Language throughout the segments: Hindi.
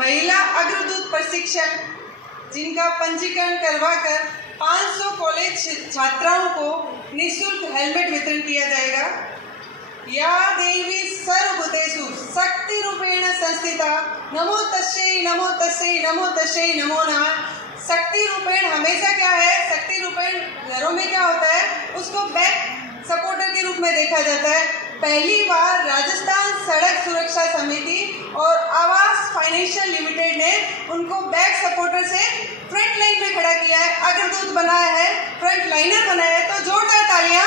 महिला अग्रदूत प्रशिक्षण, जिनका पंजीकरण करवाकर 500 कॉलेज छात्राओं को निःशुल्क हेलमेट वितरण किया जाएगा। या देवी सर्वभूतेषु शक्ति रूपेण संस्थिता नमो तस्यै नमो तस्यै नमो तस्यै नमो नमः। शक्ति रूपेण हमेशा क्या है, शक्ति रूपेण घरों में क्या होता है, उसको बैक सपोर्टर के रूप में देखा जाता है। पहली बार राजस्थान सड़क सुरक्षा समिति और आवास फाइनेंशियल लिमिटेड ने उनको बैक सपोर्टर से फ्रंट लाइन में खड़ा किया है, अग्रदूत बनाया है, फ्रंट लाइनर बनाया है। तो जोरदार तालियां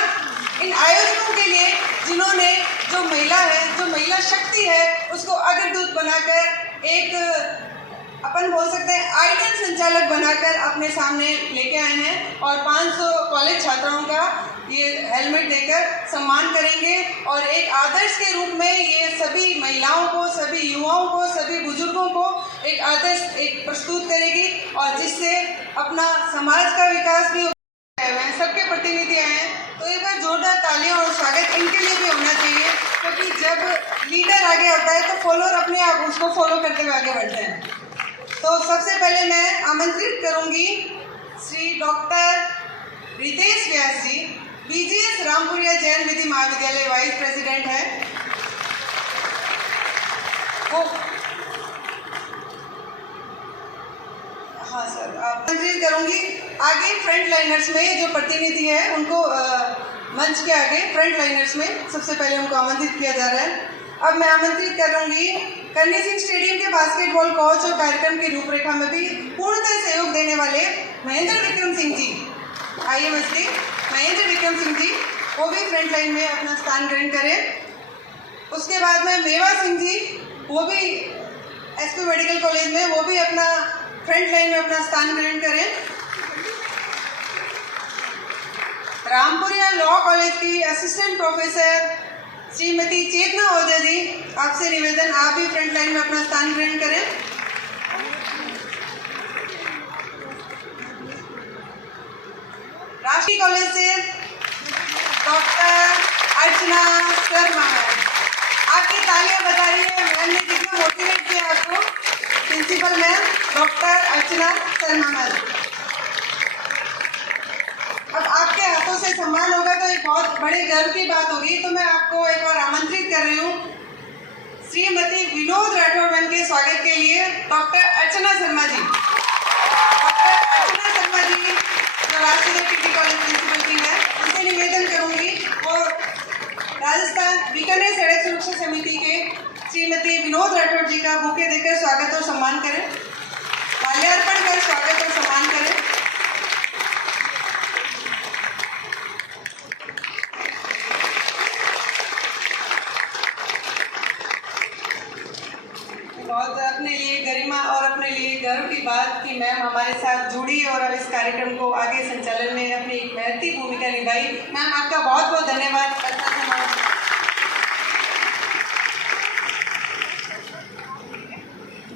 इन आयोजकों के लिए, जिन्होंने जो महिला है, जो महिला शक्ति है, उसको अग्रदूत बनाकर एक अपन बोल सकते हैं आइडल संचालक बनाकर अपने सामने लेके आए हैं और 500 कॉलेज छात्राओं का ये हेलमेट देकर सम्मान करेंगे और एक आदर्श के रूप में ये सभी महिलाओं को, सभी युवाओं को, सभी बुजुर्गों को एक आदर्श एक प्रस्तुत करेगी और जिससे अपना समाज का विकास भी सबके प्रतिनिधि आए हैं। तो एक बार जोरदार तालियां और स्वागत इनके लिए भी होना चाहिए, क्योंकि जब लीडर आगे होता है तो फॉलोअर अपने आप उसको फॉलो करते हुए आगे बढ़ते हैं। तो सबसे पहले मैं आमंत्रित करूंगी श्री डॉक्टर रितेश व्यास जी, बीजीएस रामपुरिया जैन विधि महाविद्यालय वाइस प्रेसिडेंट है। हाँ सर, आमंत्रित करूंगी। आगे फ्रंट लाइनर्स में जो प्रतिनिधि है उनको मंच के आगे फ्रंट लाइनर्स में सबसे पहले उनको आमंत्रित किया जा रहा है। अब मैं आमंत्रित करूंगी करनी सिंह स्टेडियम के बास्केटबॉल कोच और कार्यक्रम की रूपरेखा में भी पूर्णतः सहयोग देने वाले महेंद्र विक्रम सिंह जी, IMSD महेंद्र विक्रम सिंह जी, वो भी फ्रंट लाइन में अपना स्थान ग्रहण करें। उसके बाद में मेवा सिंह जी, वो भी SP मेडिकल कॉलेज में, वो भी अपना फ्रंट लाइन में अपना स्थान ग्रहण करें। रामपुरिया लॉ कॉलेज की असिस्टेंट प्रोफेसर श्रीमती चेतना ओझा जी, आपसे निवेदन आप भी फ्रंट लाइन में अपना स्थान ग्रहण करें। राष्ट्रीय कॉलेज से डॉक्टर अर्चना शर्मा, आपकी तालियां बता रही है मैम ने कितना मोटिवेट किया आपको। Principal ma'am doctor Archana Sharma ma'am, अब आपके हाथों से सम्मान होगा तो एक बहुत बड़े गर्व की बात होगी। तो मैं आपको एक बार आमंत्रित कर रही हूँ श्रीमती विनोद राठौड़ मैम के स्वागत के लिए डॉक्टर अर्चना शर्मा जी। डॉक्टर अर्चना शर्मा जी जो राष्ट्रीय पीटी कॉलेज प्रिंसिपल की है, उनसे निवेदन करूंगी और राजस्थान बीकानेर सड़क सुरक्षा समिति के श्रीमती विनोद राठौड़ जी का बुके देकर स्वागत और सम्मान करें, माल्यार्पण कर स्वागत और सम्मान करें। बहुत अपने लिए गरिमा और अपने लिए गर्व की बात कि मैम हमारे साथ जुड़ी और अब इस कार्यक्रम को आगे संचालन में अपनी एक महत्वपूर्ण भूमिका निभाई। मैम आपका बहुत बहुत धन्यवाद।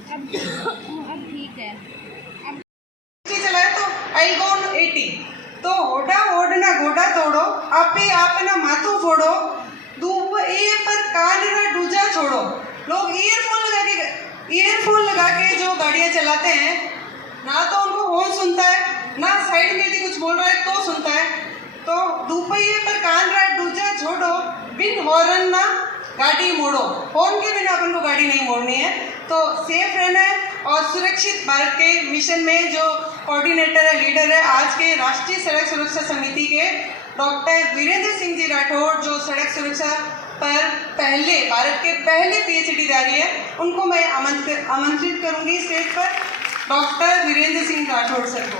अब ठीक है, अब चलाए तो आई गोन 80 तो होड़ा ओढ़ना घोड़ा तोड़ो, आपे आपना माथो फोड़ो, दूब ए पर कान ना दूजा छोड़ो। लोग ईयरफोन लगा के जो गाड़ियां चलाते हैं, ना तो उनको हॉर्न सुनता है, ना साइड में यदि कुछ बोल रहा है तो सुनता है। तो दुपहिए पर कान रा दूजा छोड़ो, बिन हॉर्न ना गाड़ी मोड़ो। हॉर्न के बिना अपन को गाड़ी नहीं मोड़नी है। तो सेफ रहना है और सुरक्षित भारत के मिशन में जो कोऑर्डिनेटर है, लीडर है आज के राष्ट्रीय सड़क सुरक्षा समिति के डॉक्टर वीरेंद्र सिंह जी राठौड़, जो सड़क सुरक्षा पर पहले भारत के पहले PhD धारी है, उनको मैं आमंत्रित करूंगी स्टेज पर, डॉक्टर वीरेंद्र सिंह राठौड़ सर को।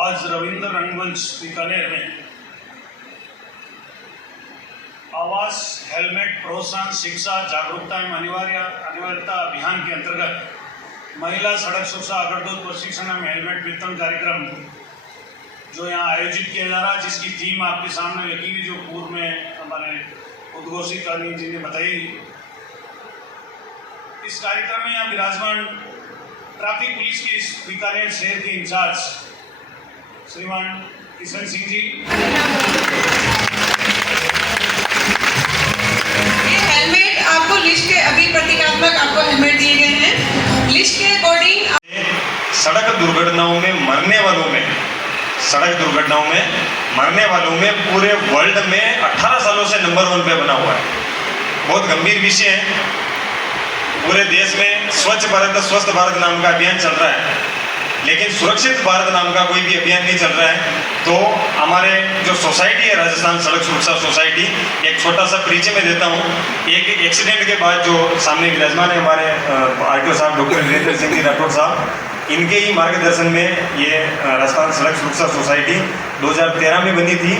आज रविंद्र रंगमंच बीकानेर में आवास हेलमेट प्रोत्साहन शिक्षा जागरूकता एवं अनिवार्यता अभियान के अंतर्गत महिला सड़क सुरक्षा अग्रदूत प्रशिक्षण एवं हेलमेट वितरण कार्यक्रम जो यहाँ आयोजित किया जा रहा है, जिसकी थीम आपके सामने रखी जो पूर्व में हमारे उद्घोषित करनी जी ने बताई। इस कार्यक्रम में यहाँ विराजमान ट्रैफिक पुलिस के बीकानेर शहर के इंचार्ज श्रीमान किशन सिंह जी, मरने वालों में, सड़क दुर्घटनाओं में मरने वालों में पूरे वर्ल्ड में 18 सालों से नंबर 1 पे बना हुआ है। बहुत गंभीर विषय है। पूरे देश में स्वच्छ भारत स्वस्थ भारत नाम का अभियान चल रहा है, लेकिन सुरक्षित भारत नाम का कोई भी अभियान नहीं चल रहा है। तो हमारे जो सोसाइटी है राजस्थान सड़क सुरक्षा सोसाइटी, एक छोटा सा परिचय में देता हूँ। एक एक्सीडेंट के बाद जो सामने विराजमान है हमारे RTO साहब डॉक्टर वीरेंद्र सिंह जी राठौड़ साहब, इनके ही मार्गदर्शन में ये राजस्थान सड़क सुरक्षा सोसाइटी 2013 में बनी थी।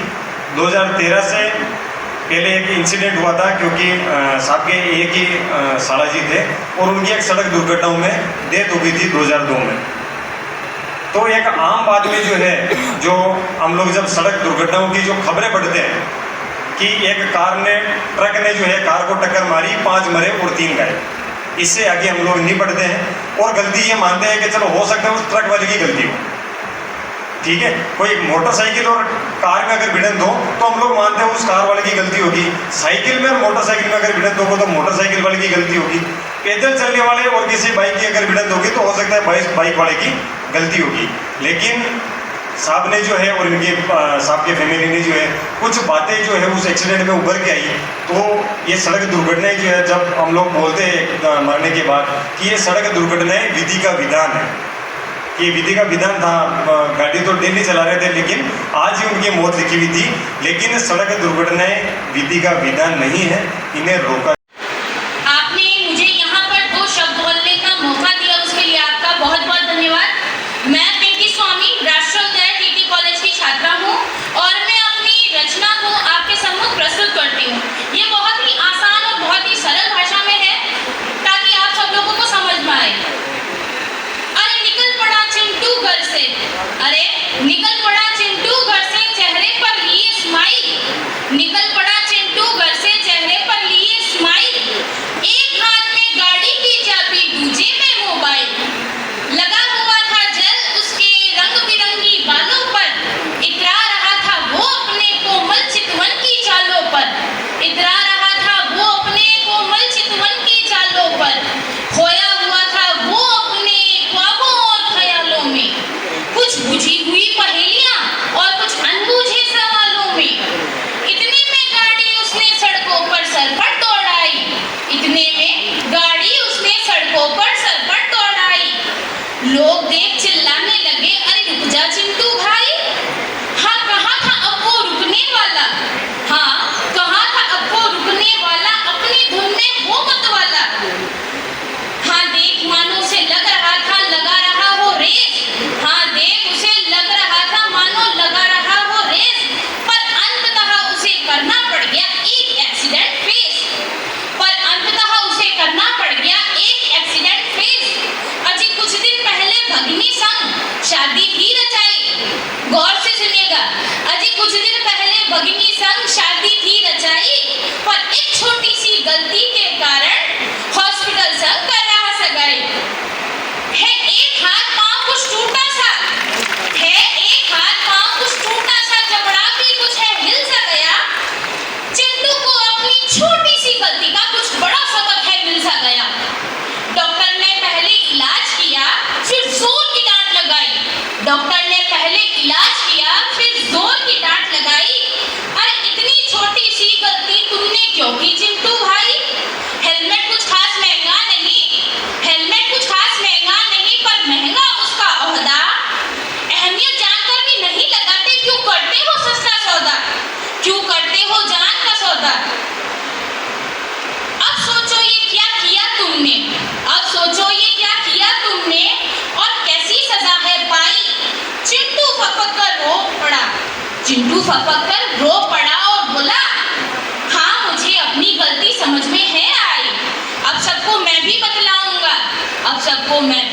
2013 से पहले एक इंसिडेंट हुआ था, क्योंकि साहब के एक ही साला जी थे और उनकी एक सड़क दुर्घटनाओं में डेथ हो गई थी 2002 में। तो एक आम आदमी जो है, जो हम लोग जब सड़क दुर्घटनाओं की जो खबरें पढ़ते हैं कि एक ट्रक ने जो है कार को टक्कर मारी, 5 मरे और 3 गए, इससे आगे हम लोग नहीं बढ़ते हैं और गलती ये मानते हैं कि चलो हो सकता है उस ट्रक वाले की गलती हो। ठीक है, कोई मोटरसाइकिल और कार में अगर भिड़ंत हो तो हम लोग मानते हैं उस कार वाले की गलती होगी, साइकिल में और मोटरसाइकिल में अगर भिड़ंत होगा तो मोटरसाइकिल वाले की गलती होगी, पैदल चलने वाले और किसी बाइक की अगर भिड़ंत होगी तो हो सकता है बाइक वाले की गलती होगी। लेकिन साहब ने जो है और इनके साहब के फैमिली ने जो है कुछ बातें जो है उस एक्सीडेंट में उभर के आई। तो ये सड़क दुर्घटनाएं जो है, जब हम लोग बोलते हैं मरने के बाद कि ये सड़क दुर्घटनाएं विधि का विधान है, ये विधि का विधान था। गाड़ी तो डेली चला रहे थे, लेकिन आज ही उनकी मौत लिखी हुई थी। लेकिन सड़क दुर्घटनाएं विधि का विधान नहीं है, इन्हें रोका। आपने मुझे यहाँ पर 2 शब्द बोलने का मौका दिया, उसके लिए आपका बहुत बहुत धन्यवाद। मैं पिंकी स्वामी राष्ट्रोदय TT कॉलेज की छात्रा हूँ और मैं अपनी रचना को आपके सम्मुख प्रस्तुत करती हूँ। ये बहुत ही आसान और बहुत ही सरल भाषा में है ताकि आप सब लोगों को समझ में आए। अरे निकल पड़ा चिंटू घर से, अरे निकल पड़ा चिंटू घर से, चेहरे पर लिए स्माइल, निकल पड़ा चिंटू घर से, चेहरे पर लिए स्माइल, एक हाथ में गाड़ी की चाबी, दूजे में मोबाइल, लगा हुआ था जल उसके रंग बिरंगी बालों पर, इतरा रहा था वो अपने कोमल चितवन की चालों पर, इतरा रहा था वो अपने कोमल चितवन की चालों पर, खोया हुआ था वो अपने ख्वाबों और ख्यालों में, कुछ बुझी हुई पहेलियां और कुछ अनबूझे सवालों में। इतने में गाड़ी उसने सड़कों पर सरपट दौड़ाई, इतने में गाड़ी उसने सड़कों पर सरपट दौड़ाई। लोग देख चिल्लाने लगे, अरे रुक जा चिंटू भाई, हाँ कहाँ था अब वो रुकने वाला, हाँ कहाँ था अब वो रुकने वाला, अपनी धुन में वो मत वाला। हाँ देख मानो उसे लग रहा था लगा रहा हो रेस, हाँ देख उसे लग रहा था मानो लगा रहा हो रेस, पर अंततः उसे करना पड़ गया एक एक्सीडेंट फेस, पर अंततः उसे करना पड़ गया एक एक्सीडेंट फेस। अजी कुछ दिन पहले भगिनी संग शादी थी रचाई, गौर से सुनिएगा, अजी कुछ दिन पहले भगिनी संग शादी थी रचाई, पर एक छोटी सी गलती के कारण हॉस्पिटल संग कर रहा सगाई। है एक हाथ पांव कुछ टूटा सा, है एक हाथ पांव कुछ टूटा सा, जबड़ा भी कुछ है हिल सा गया, चिंटू को अपनी छोटी सी गलती का कुछ बड़ा सबक है मिल सा गया। डॉक्टर ने पहले इलाज किया फिर जोर की डांट लगाई, डॉक्टर ने पहले इलाज किया फिर जोर की डांट लगाई, अरे इतनी छोटी सी गलती तुमने क्यों की चिंटू भाई। हेलमेट कुछ खास महंगा नहीं, हेलमेट कुछ खास महंगा नहीं, पर महंगा उसका ओहदा, अहमियत जानकर भी नहीं लगाते, क्यों करते हो सस्ता सौदा, क्यों करते हो जान का सौदा। अब सोचो ये क्या किया तुमने, अब सोचो ये क्या किया तुमने और कैसी सजा है पाई। चिंटू फपक कर रो पड़ा, चिंटू फपक कर रो पड़ा और बोला, हाँ मुझे अपनी गलती समझ में है आई, अब सबको मैं भी बतलाऊंगा, अब सबको मैं